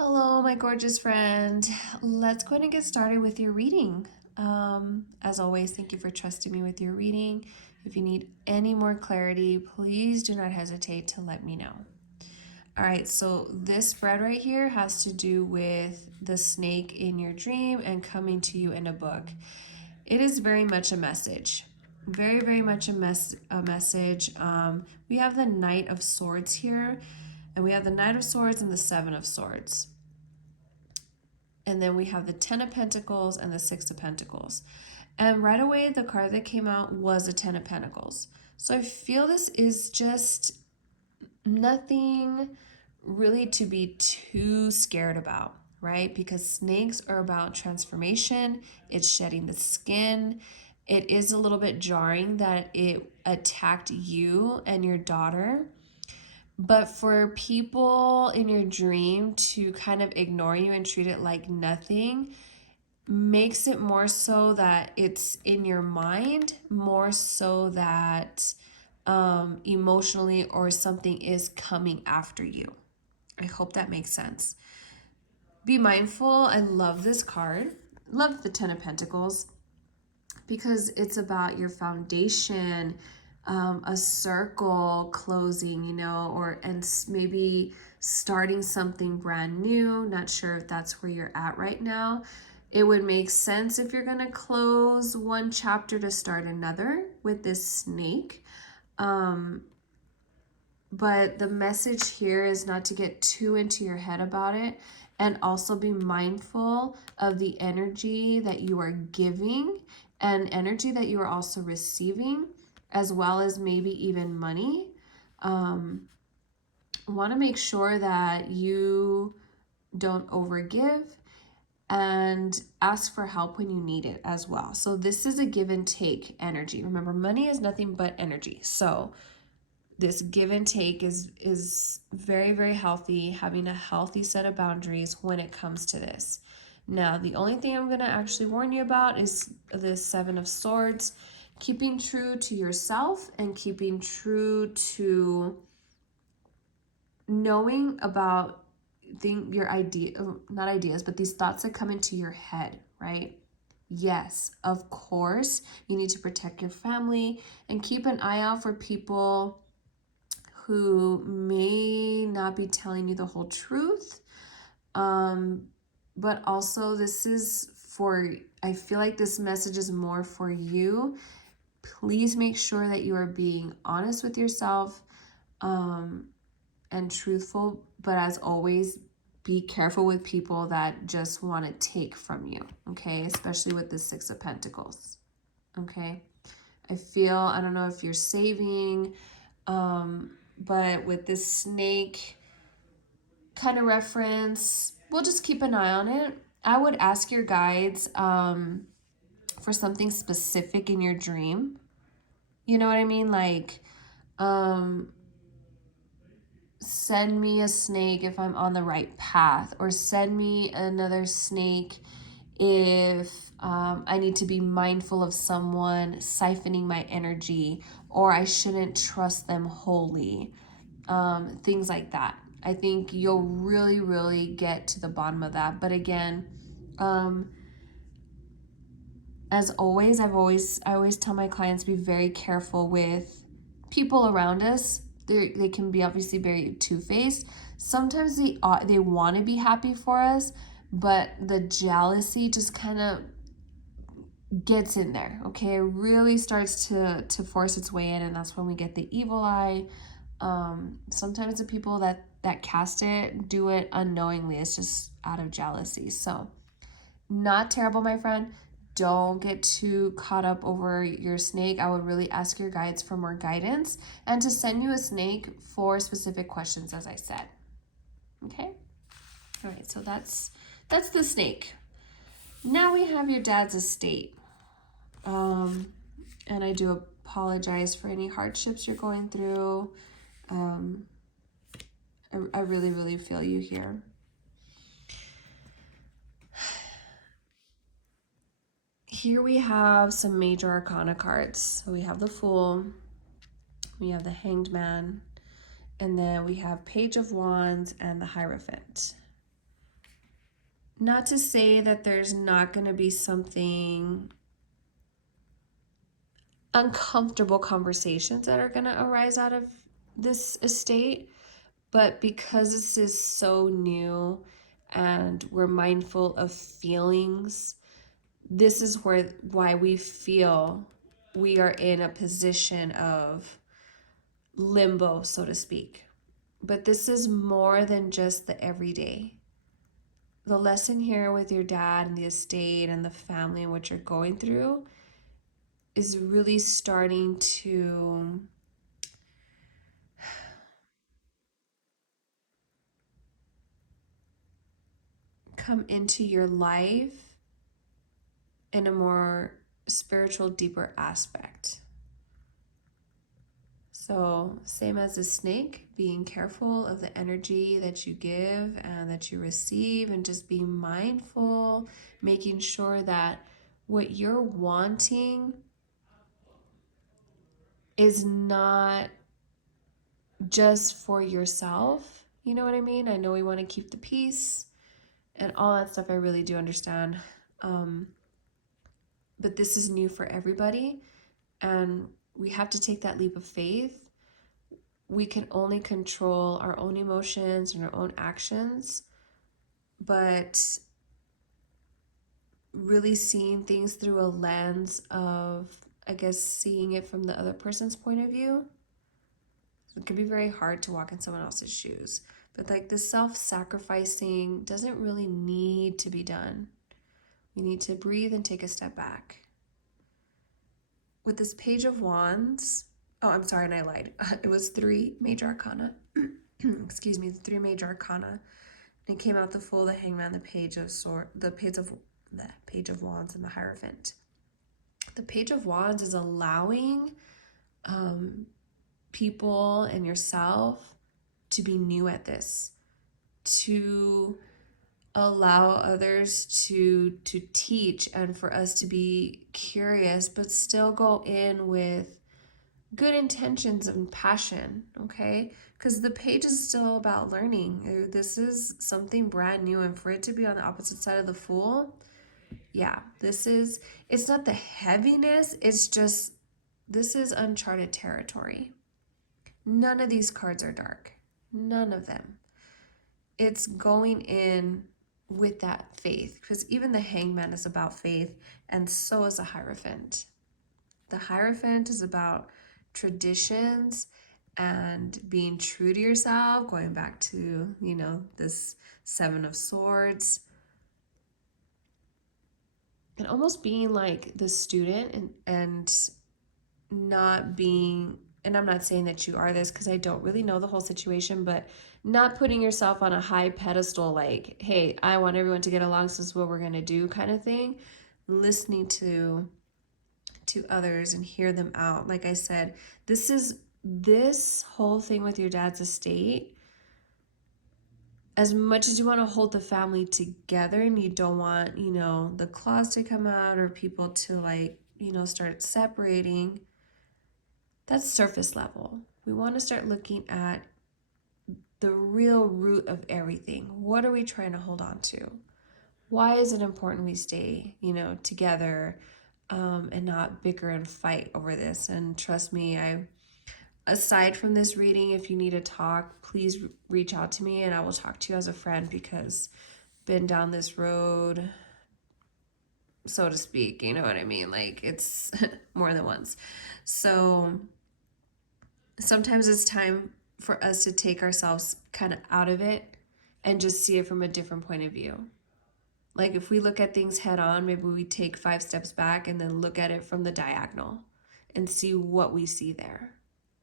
Hello, my gorgeous friend. Let's go ahead and get started with your reading. As always, thank you for trusting me with your reading. If you need any more clarity, please do not hesitate to let me know. All right, so this spread right here has to do with the snake in your dream and coming to you in a book. It is very much a message. Very, very much a message. We have the Knight of Swords here, and we have the Knight of Swords and the Seven of Swords. And then we have the Ten of Pentacles and the Six of Pentacles. And right away, the card that came out was a Ten of Pentacles. So I feel this is just nothing really to be too scared about, right? Because snakes are about transformation, it's shedding the skin. It is a little bit jarring that it attacked you and your daughter. But for people in your dream to kind of ignore you and treat it like nothing makes it more so that it's in your mind, more so that emotionally or something is coming after you. I hope that makes sense. Be mindful. I love this card. Love the Ten of Pentacles because it's about your foundation, a circle closing, and maybe starting something brand new. Not sure if that's where you're at right now. It would make sense if you're going to close one chapter to start another with this snake. But the message here is not to get too into your head about it, and also be mindful of the energy that you are giving and energy that you are also receiving, as well as maybe even money. Want to make sure that you don't overgive and ask for help when you need it as well. So this is a give and take energy. Remember, money is nothing but energy. So this give and take is very, very healthy, having a healthy set of boundaries when it comes to this. Now, the only thing I'm going to actually warn you about is the Seven of Swords, keeping true to yourself and keeping true to knowing about your not ideas, but these thoughts that come into your head, right? Yes, of course, you need to protect your family and keep an eye out for people who may not be telling you the whole truth. But also I feel like this message is more for you. Please make sure that you are being honest with yourself, and truthful, but as always, be careful with people that just want to take from you, okay? Especially with the Six of Pentacles, okay? I don't know if you're saving, but with this snake kind of reference, we'll just keep an eye on it. I would ask your guides for something specific in your dream. You know what I mean? Like, send me a snake if I'm on the right path, or send me another snake if I need to be mindful of someone siphoning my energy, or I shouldn't trust them wholly. Things like that. I think you'll really, really get to the bottom of that. But again, as always, I always tell my clients, be very careful with people around us. They can be obviously very two-faced. Sometimes they want to be happy for us, but the jealousy just kind of gets in there, okay? It really starts to force its way in, and that's when we get the evil eye. Sometimes the people that cast it do it unknowingly. It's just out of jealousy. So not terrible, my friend. Don't get too caught up over your snake. I would really ask your guides for more guidance and to send you a snake for specific questions, as I said. Okay? All right, so that's the snake. Now we have your dad's estate. And I do apologize for any hardships you're going through. I really, really feel you here. Here we have some major arcana cards. So we have the Fool, we have the Hanged Man, and then we have Page of Wands and the Hierophant. Not to say that there's not going to be something uncomfortable conversations that are going to arise out of this estate, but because this is so new and we're mindful of feelings, this is why we feel we are in a position of limbo, so to speak. But this is more than just the everyday. The lesson here with your dad and the estate and the family and what you're going through is really starting to come into your life in a more spiritual, deeper aspect. So, same as a snake, being careful of the energy that you give and that you receive, and just being mindful, making sure that what you're wanting is not just for yourself. You know what I mean? I know we want to keep the peace and all that stuff. I really do understand. But this is new for everybody, and we have to take that leap of faith. We can only control our own emotions and our own actions, but really seeing things through a lens of, I guess, seeing it from the other person's point of view. It can be very hard to walk in someone else's shoes, but like the self-sacrificing doesn't really need to be done. We need to breathe and take a step back. With this Page of Wands, oh, I'm sorry, and I lied. It was 3 major arcana. Excuse me, the 3 major arcana. And it came out the Fool, the Hangman, the Page of Wands, and the Hierophant. The Page of Wands is allowing people and yourself to be new at this, to allow others to teach, and for us to be curious but still go in with good intentions and passion. Okay, because the page is still about learning. This is something brand new, and for it to be on the opposite side of the Fool, yeah, it's not the heaviness, it's just, this is uncharted territory. None of these cards are dark, none of them. It's going in with that faith, because even the Hangman is about faith, and so is the Hierophant. The Hierophant is about traditions and being true to yourself, going back to, this 7 of Swords, and almost being like the student, and not being, and I'm not saying that you are this because I don't really know the whole situation, but not putting yourself on a high pedestal like, hey, I want everyone to get along, so this is what we're going to do kind of thing. Listening to others and hear them out. Like I said, this whole thing with your dad's estate, as much as you want to hold the family together and you don't want, the claws to come out or people to start separating, that's surface level. We want to start looking at the real root of everything. What are we trying to hold on to? Why is it important we stay, together, and not bicker and fight over this? And trust me, aside from this reading, if you need to talk, please reach out to me and I will talk to you as a friend, because been down this road, so to speak, you know what I mean? Like, it's more than once. So sometimes it's time for us to take ourselves kind of out of it and just see it from a different point of view. Like, if we look at things head on, maybe we take 5 steps back and then look at it from the diagonal and see what we see there.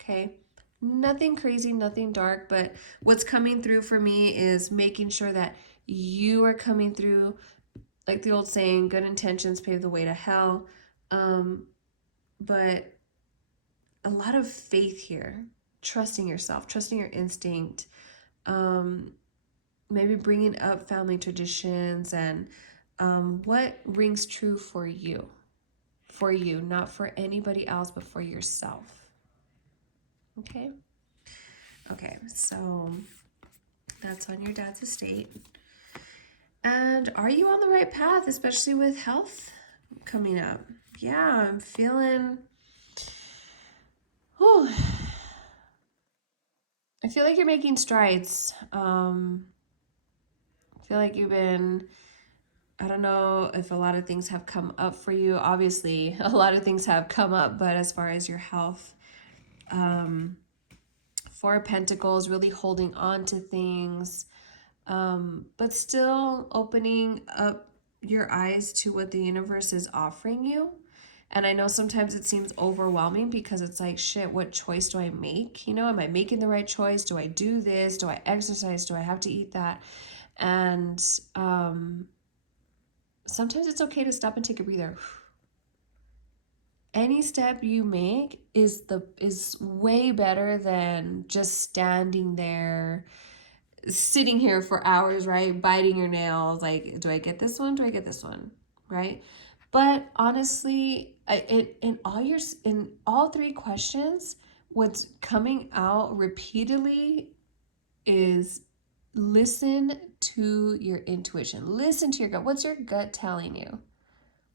Okay? Nothing crazy, nothing dark, but what's coming through for me is making sure that you are coming through, like the old saying, good intentions pave the way to hell. But a lot of faith here, trusting yourself, trusting your instinct, maybe bringing up family traditions and what rings true for you, not for anybody else, but for yourself. Okay? Okay, so that's on your dad's estate. And are you on the right path, especially with health coming up? Yeah, I'm feeling, whew, I feel like you're making strides. I feel like you've been, I don't know if a lot of things have come up for you. Obviously, a lot of things have come up, but as far as your health, um, Four of Pentacles, really holding on to things, but still opening up your eyes to what the universe is offering you. And I know sometimes it seems overwhelming because it's like, shit, what choice do I make? You know, am I making the right choice? Do I do this? Do I exercise? Do I have to eat that? And sometimes it's okay to stop and take a breather. Any step you make is way better than just standing there, sitting here for hours, right? Biting your nails, like, do I get this one? Do I get this one? Right? But honestly, in all three questions, what's coming out repeatedly is listen to your intuition. Listen to your gut. What's your gut telling you?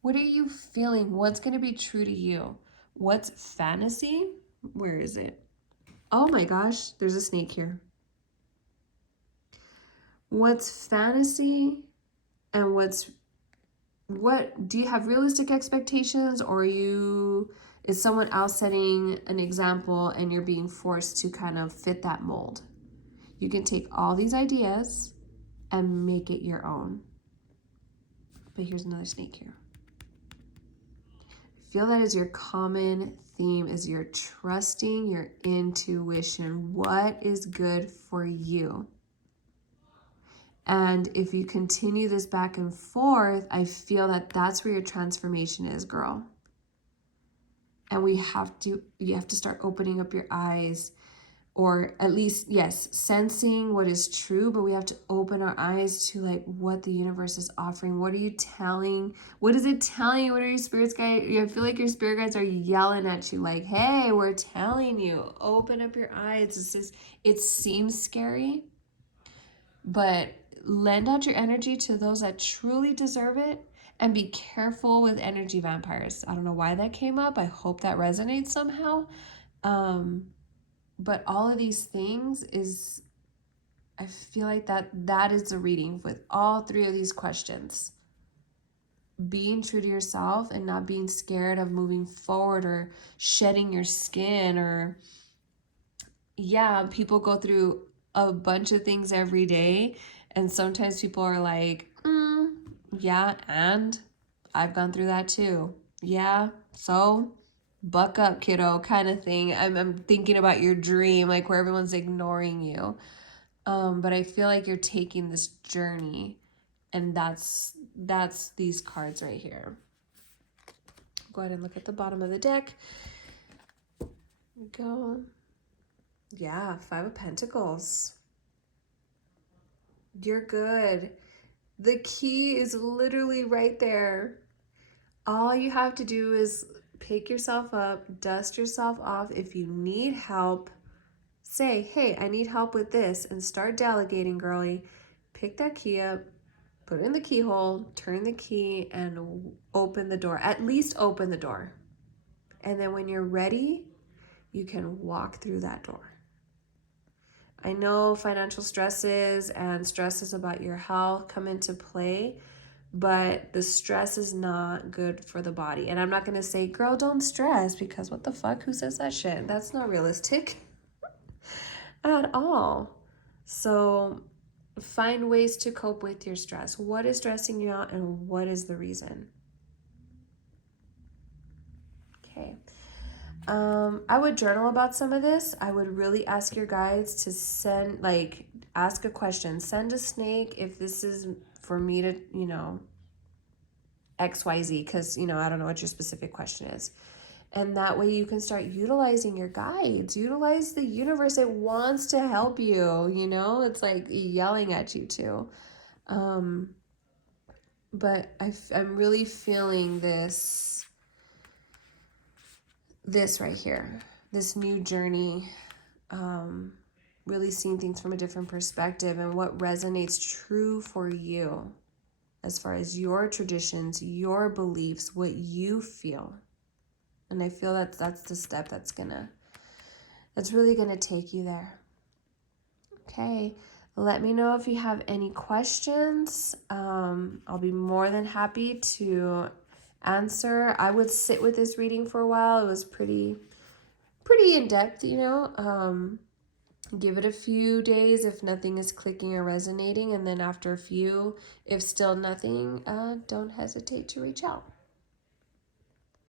What are you feeling? What's going to be true to you? What's fantasy? Where is it? Oh my gosh, there's a snake here. What's fantasy and what do you have realistic expectations, or is someone else setting an example and you're being forced to kind of fit that mold? You can take all these ideas and make it your own. But here's another snake here. Feel that is your common theme, is you're trusting your intuition. What is good for you? And if you continue this back and forth, I feel that that's where your transformation is, girl. And you have to start opening up your eyes, or at least, yes, sensing what is true, but we have to open our eyes to like what the universe is offering. What is it telling you? What are your spirits guys? I feel like your spirit guides are yelling at you like, hey, we're telling you, open up your eyes. It seems scary, but lend out your energy to those that truly deserve it, and be careful with energy vampires. I don't know why that came up. I hope that resonates somehow. But all of these things is, I feel like that is the reading with all three of these questions. Being true to yourself and not being scared of moving forward or shedding your skin, or yeah, people go through a bunch of things every day, and sometimes people are like, yeah, and I've gone through that too. Yeah, so buck up, kiddo, kind of thing. I'm thinking about your dream, like where everyone's ignoring you. But I feel like you're taking this journey, and that's these cards right here. Go ahead and look at the bottom of the deck. Here we go. Yeah, Five of Pentacles. You're good. The key is literally right there. All you have to do is pick yourself up, dust yourself off. If you need help, say, hey, I need help with this, and start delegating, girly. Pick that key up, put it in the keyhole, turn the key, and open the door. At least open the door. And then when you're ready, you can walk through that door. I know financial stresses and stresses about your health come into play, but the stress is not good for the body. And I'm not going to say, girl, don't stress, because what the fuck? Who says that shit? That's not realistic at all. So find ways to cope with your stress. What is stressing you out, and what is the reason? Okay. I would journal about some of this. I would really ask your guides to ask a question. Send a snake if this is for me to, XYZ, because, I don't know what your specific question is. And that way you can start utilizing your guides, utilize the universe. It wants to help you, it's like yelling at you too. But I'm really feeling this right here, this new journey, really seeing things from a different perspective and what resonates true for you. as far as your traditions, your beliefs, what you feel. And I feel that that's the step that's really gonna take you there. Okay, let me know if you have any questions. I'll be more than happy to answer. I would sit with this reading for a while. It was pretty in depth, you know. Give it a few days if nothing is clicking or resonating, and then after a few, if still nothing, don't hesitate to reach out.